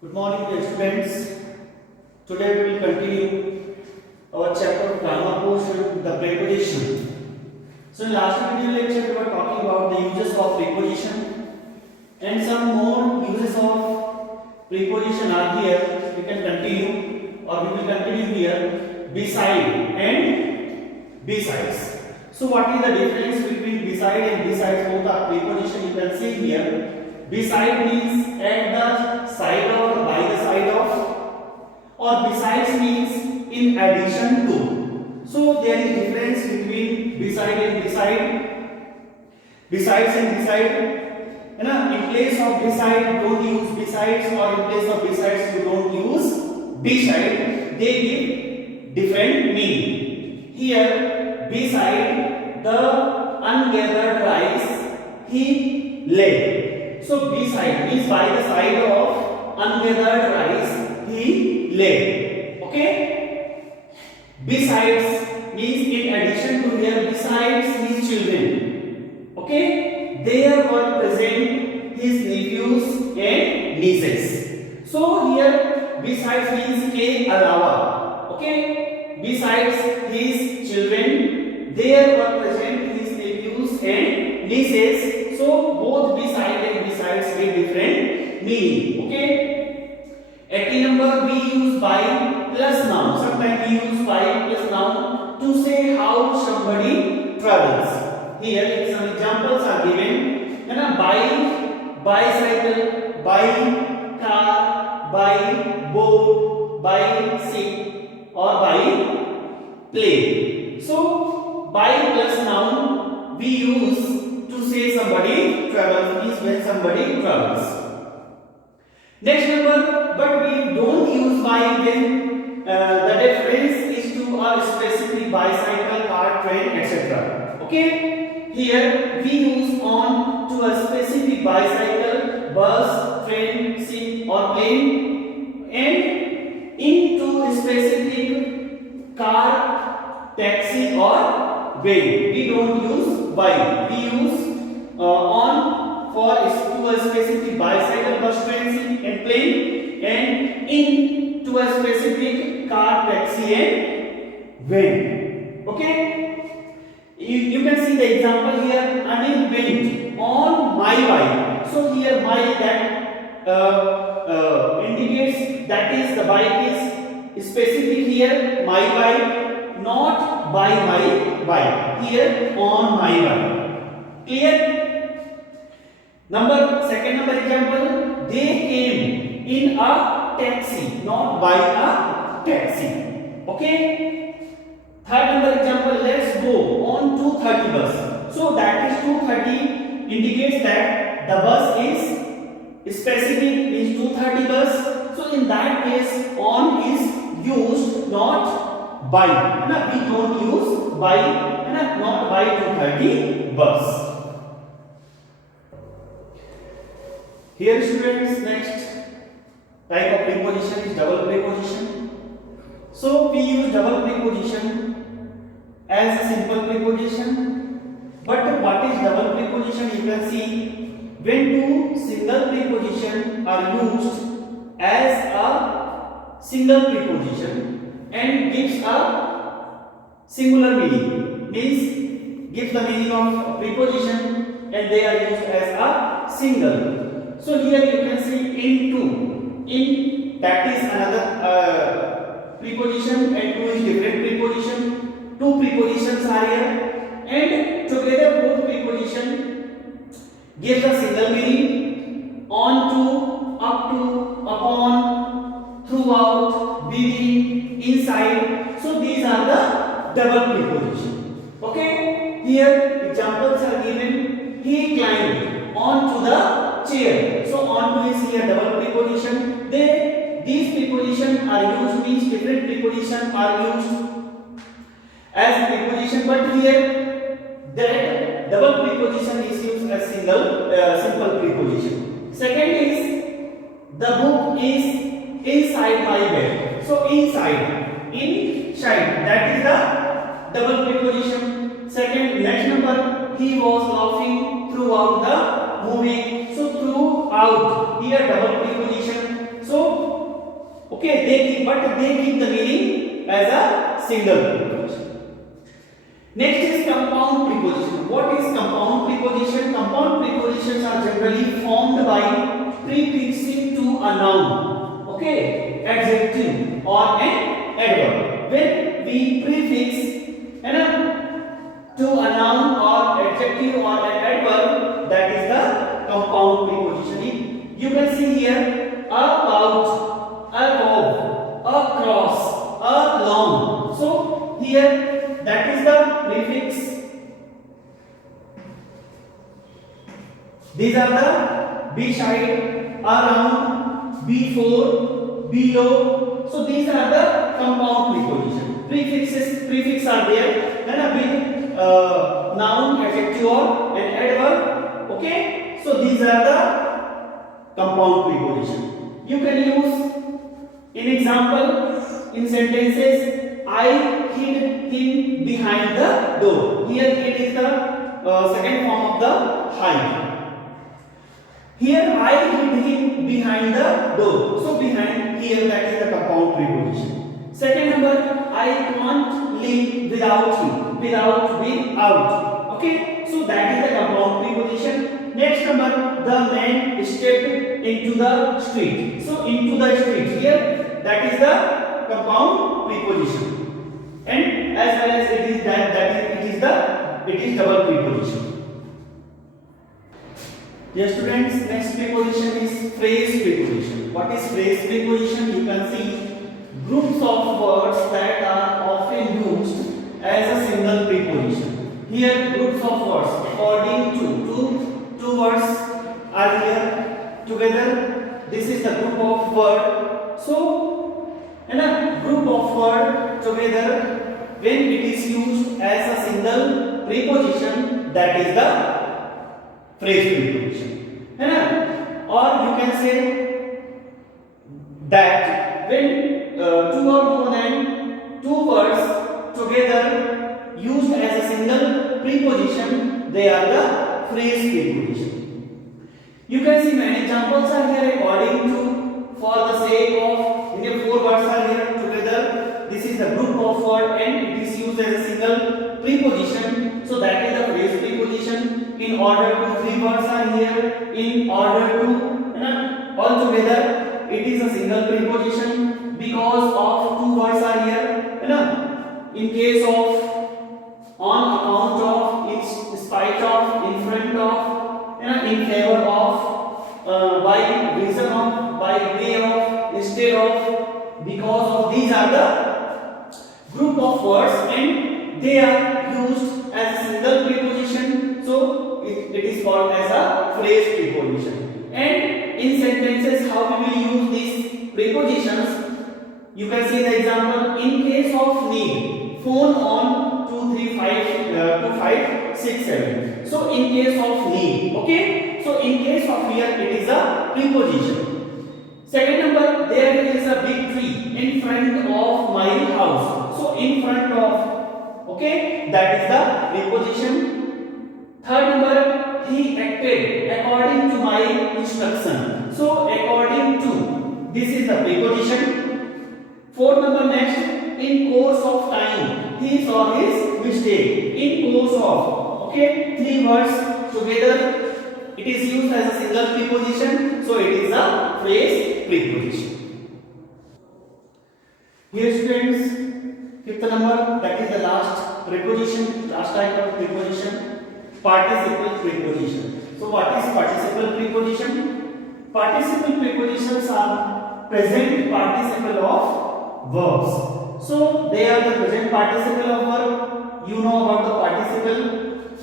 Good morning, dear students. Today we will continue our chapter of grammar portion, the preposition. So in last video lecture we were talking about the uses of preposition and some more uses of preposition are here. We can continue or we will continue here beside and besides. So what is the difference between beside and besides? Both are preposition. You can see here. Beside means at the side of, by the side of, or besides means in addition to. So there is difference between beside and beside. Besides and beside. In place of beside don't use besides, or in place of besides you don't use beside. They give different meaning. Here beside the ungathered rice he lay. So beside means by the side of ungathered rice he lay. Okay. Besides means in addition to, here besides his children. Okay. There were present his nephews and nieces. So here besides means ke alawa. Okay. Besides his children, there were present his nephews and nieces. So both beside and besides give different meaning. Okay. At the number we use by plus noun. Sometimes we use by plus noun to say how somebody travels. Here some examples are given. By bicycle, by car, by boat, by ship, or by plane. So by plus noun we use to say somebody travels, means when somebody travels. Next number, but we don't use by when the reference is to a specific bicycle, car, train, etc. Okay. Here we use on to a specific bicycle, bus, train, ship, or plane, and into a specific car, taxi, or van. We don't use by. We use on for to a specific bicycle, bus, train, and plane, and in to a specific car, taxi, and van. Okay. You can see the example here. Anil went on my bike. So here my that indicates that is the bike is specific here. My bike, not by my bike. Here on my bike. Clear? Second number example, they came in a taxi, not by a taxi. Okay. Third number example, let's go on 2:30 bus. So that is 2:30 indicates that the bus is specific, means 2:30 bus. So in that case, on is used, not by. We don't use by, not by 2:30 bus. Here students, next type of preposition is double preposition. So we use double preposition as a simple preposition. But what is double preposition? You can see when two single preposition are used as a single preposition and gives a singular meaning, means gives the meaning of preposition and they are used as a single. So here you can see into, in that is another preposition and to is different preposition. Two prepositions are here and together both preposition gives a single meaning. On to, up to, upon, throughout, within, inside. So these are the double preposition. Okay. Here examples are given. He climbed onto the chair. So on to is here double preposition. These prepositions are used, means different prepositions are used as preposition, but here that double preposition is used as simple preposition. Second is the book is inside my bed. So inside, that is the double preposition. Second, next number, he was laughing throughout the movie. So throughout, here double preposition. So Okay, but they keep the meaning as a single preposition. Next is compound preposition. What is compound preposition? Compound prepositions are generally formed by prefixing to a noun, okay, adjective or an adverb. When we prefix to a noun or adjective or an adverb, that is the compound preposition. You can see here about, above, across, along. So here that is the prefix. These are the beside, around, before, below. So these are the compound prepositions. Prefix are there, and noun, adjective or an adverb. Okay, so these are the compound preposition. You can use in example in sentences. I hid him behind the door. Here it is the second form of the hide. Here I hid him behind the door. So behind here, that is the compound preposition. Second number, I can't live without him. Without. Okay, so that is the compound preposition. Next number, the man stepped into the street. So into the street here, that is the compound preposition. And as well as it is double preposition. Dear students, next preposition is phrase preposition. What is phrase preposition? You can see groups of words that are often used as a single preposition. Here groups of words according to two words are here together. This is the group of word. So in a group of word together, when it is used as a single preposition, that is the phrase preposition. Or you can say that when two or more than two words together used as a single preposition, they are the phrase preposition. You can see many examples are here according to, for the sake of, four words are here together. This is the group of word and it is used as a single preposition. So that is the phrase preposition. In order to, three words are here. In order to, all together it is a single preposition. Because of, two words are here. In case of, on account of, in spite of, in front of, in favor of, by reason of, by way of, instead of, because of. These are the group of words and they are used as a single preposition. So it is called as a phrase preposition. And in sentences, how we will use these prepositions? You can see the example. In case of need, phone on 23567. So in case of need, okay. So in case of here, it is a preposition. Second number, there is a big tree in front of my house. So in front of, okay, that is the preposition. Third number, he acted according to my instruction. So according to, this is the preposition. Fourth number, next, in course of time, he saw his mistake. In course of, okay, three words together, it is used as a single preposition. So it is a phrase preposition. Here students, fifth number, that is the last preposition, last type of preposition, participle preposition. So what is participle preposition? Participle prepositions are present participle of verbs. So they are the present participle of verb. You know about the participle,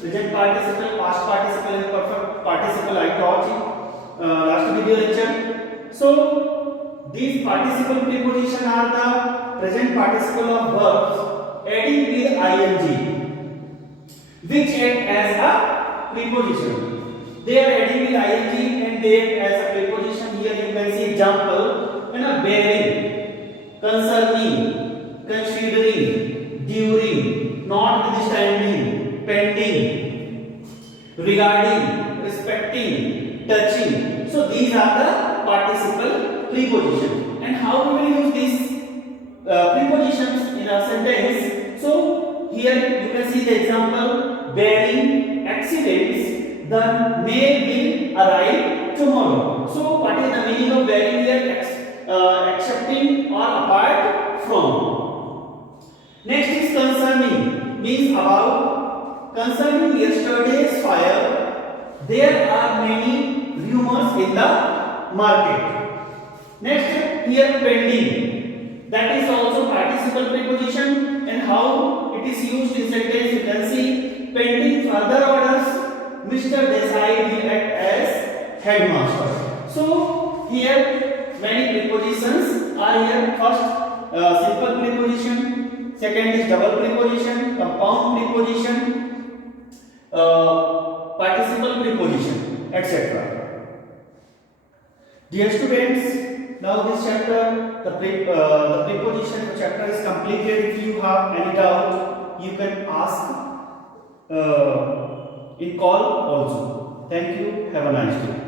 present participle, past participle and perfect participle. I taught you last video lecture. So these participle preposition are the present participle of verbs adding with ing, which act as a preposition. They are adding with ing and they act as a preposition. Here you can see example, bearing, concerning, considering, during, notwithstanding, pending, regarding, respecting, touching. So these are the participle preposition. And how we will use these prepositions in a sentence? So here you can see the example: barring accidents, the mail will arrive tomorrow. So what is the meaning of barring here? Excepting or apart from. Next is concerning, means about. Concerning yesterday's fire, there are many rumors in the market. Next here pending, that is also participle preposition, and how it is used in sentence you can see: pending further orders, Mr. Desai will act as headmaster. So here many prepositions are here. First simple preposition, second is double preposition, compound preposition, participle preposition, etc. Dear students, now this chapter, the preposition chapter is completed. If you have any doubt, you can ask in call also. Thank you. Have a nice day.